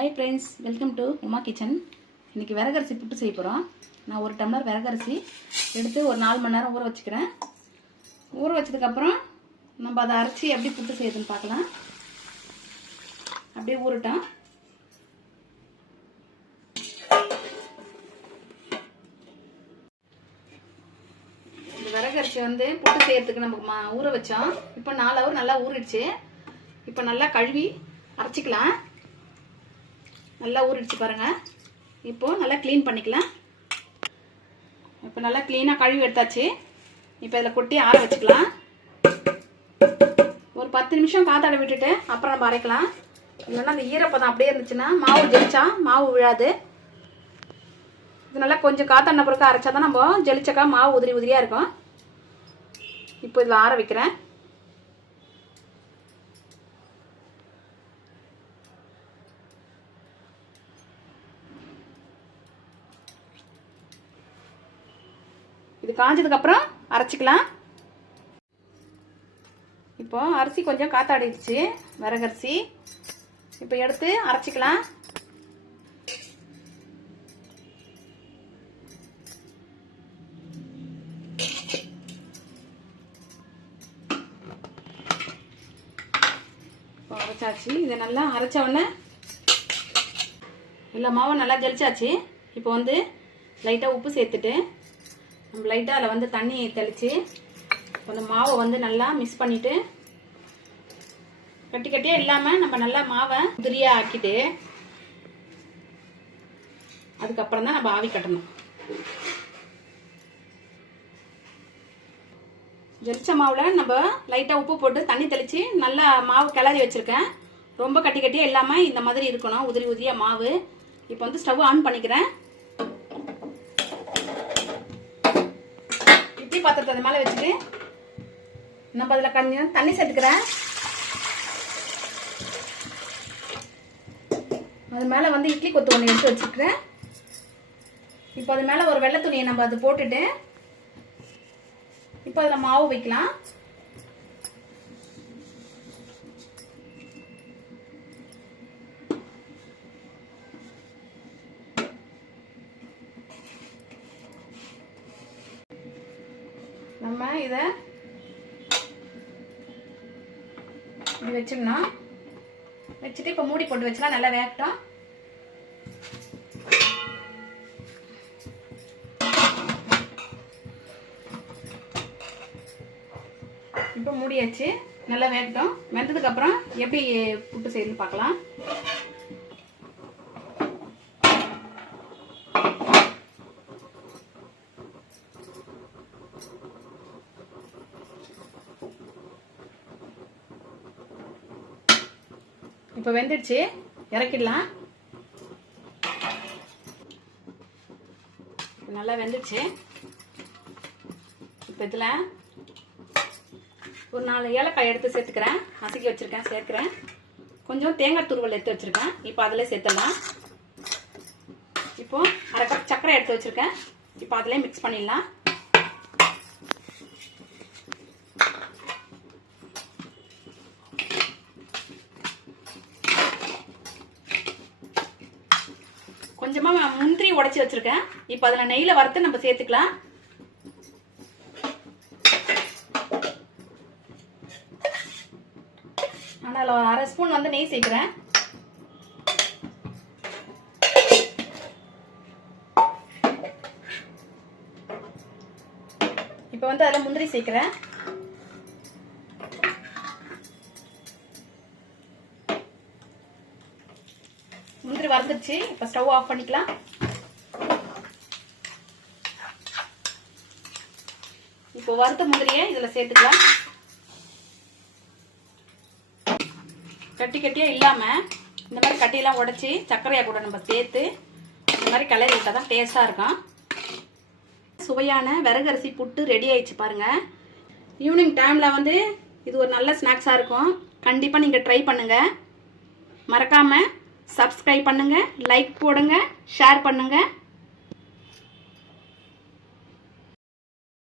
Hi friends, welcome to Uma kitchen. இன்றைக்கி விறகரிசி புட்டு செய்ய போகிறோம். நான் ஒரு டம்ளர் விறகரிசி எடுத்து ஒரு 4 மணி நேரம் ஊற வச்சுக்கிறேன். ஊற வச்சதுக்கப்புறம் நம்ம அதை அரைச்சி எப்படி புட்டு செய்யுதுன்னு பார்க்கலாம். அப்படியே ஊறட்டும். இந்த விறகரிசி புட்டு செய்யறதுக்கு நம்ம ஊற வச்சோம். இப்போ 4 ஹவர் நல்லா ஊறிடுச்சு. இப்போ நல்லா கழுவி அரைச்சிக்கலாம். நல்லா ஊறிடுச்சு பாருங்க. இப்போ நல்லா க்ளீன் பண்ணிக்கலாம். இப்போ நல்லா க்ளீனாக கழுவி எடுத்தாச்சு. இப்போ இதில் கொட்டி ஆற வச்சுக்கலாம். ஒரு 10 நிமிஷம் காத்தாட விட்டுட்டு அப்புறம் நம்ம அரைக்கலாம். இல்லைன்னா அந்த ஈரப்பதம் அப்படியே இருந்துச்சுன்னா மாவு ஜெலிச்சா மாவு விழாது. இது நல்லா கொஞ்சம் காத்தாடின பிறகு அரைச்சா தான் நம்ம ஜெலிச்சக்கா மாவு உதிரி உதிரியாக இருக்கும். இப்போ இதில் ஆற வைக்கிறேன். இது காஞ்சதுக்கப்புறம் அரைச்சிக்கலாம். இப்போ அரிசி கொஞ்சம் காத்தாடிடுச்சு, விறகரிசி. இப்போ எடுத்து அரைச்சிக்கலாம். இப்போ அரைச்சாச்சு. இதை நல்லா அரைச்ச உடனே எல்லா மாவும் நல்லா ஜலிச்சாச்சு. இப்போ லைட்டாக உப்பு சேர்த்துட்டு நம்ம லைட்டாக அதில் தண்ணி தெளித்து அந்த மாவை நல்லா மிக்ஸ் பண்ணிவிட்டு கட்டி கட்டியாக இல்லாமல் நம்ம நல்லா மாவை உதிரியாக ஆக்கிட்டு அதுக்கப்புறம் தான் நம்ம ஆவி கட்டணும். ஜலிச்ச மாவில் நம்ம லைட்டாக உப்பு போட்டு தண்ணி தெளித்து நல்லா மாவு கிளறி வச்சுருக்கேன். ரொம்ப கட்டி கட்டியாக இல்லாமல் இந்த மாதிரி இருக்கணும், உதிரி உதிரியாக மாவு. இப்போ ஸ்டவ் ஆன் பண்ணிக்கிறேன். இட்லி பாத்திரத்தை அது மேலே வச்சுட்டு நம்ம அதில் கொஞ்சம் தண்ணி சேர்த்துக்கிறேன். அது மேலே இட்லி கொத்து ஒன்று எடுத்து வச்சுக்கிறேன். இப்போ அது மேலே ஒரு வெள்ளை துணியை நம்ம அது போட்டுட்டு இப்போ அதில் மாவு வைக்கலாம். நம்ம இதை இப்படி வச்சிடணும். வச்சுட்டு இப்போ மூடி போட்டு வச்சலாம். நல்லா வேகட்டும். இப்போ மூடியாச்சு. நல்லா வேகட்டும். வெந்ததுக்கப்புறம் எப்படி புட்டு செய்யணும்னு பார்க்கலாம். இப்போ வெந்துடுச்சு, இறக்கிடலாம். நல்லா வெந்துடுச்சு. இப்போ இதில் ஒரு 4 ஏலக்காய் எடுத்து சேர்த்துக்கிறேன். நசுக்கி வச்சுருக்கேன், சேர்க்குறேன். கொஞ்சம் தேங்காய் துருவல் எடுத்து வச்சுருக்கேன். இப்போ அதில் சேர்த்துடலாம். இப்போ 1/2 கப் சர்க்கரை எடுத்து வச்சுருக்கேன். இப்போ அதிலே மிக்ஸ் பண்ணிடலாம். கொஞ்சமாக முந்திரி உடைச்சி வச்சிருக்கேன். இப்போ அதில் நெய்யில் வறுத்து நம்ம சேர்த்துக்கலாம். ஆனால் 1/2 ஸ்பூன் நெய் சேர்க்குறேன். இப்போ அதில் முந்திரி சேர்க்குறேன். முந்திரி வறுந்துருச்சு. இப்போ ஸ்டவ் ஆஃப் பண்ணிக்கலாம். இப்போ வறுத்த முந்திரியை இதில் சேர்த்துக்கலாம். கட்டி கட்டியாக இல்லாமல் இந்த மாதிரி கட்டியெல்லாம் உடைச்சி சர்க்கரையாக கூட நம்ம சேர்த்து இந்த மாதிரி கிளறி விட்டால் தான் டேஸ்ட்டாக இருக்கும். சுவையான விறகரிசி புட்டு ரெடி ஆயிடுச்சு பாருங்கள். ஈவினிங் டைமில் இது ஒரு நல்ல ஸ்நாக்ஸாக இருக்கும். கண்டிப்பாக நீங்கள் ட்ரை பண்ணுங்கள். மறக்காமல் சப்ஸ்கிரைப் பண்ணுங்கள், லைக் போடுங்க, ஷேர் பண்ணுங்கள்.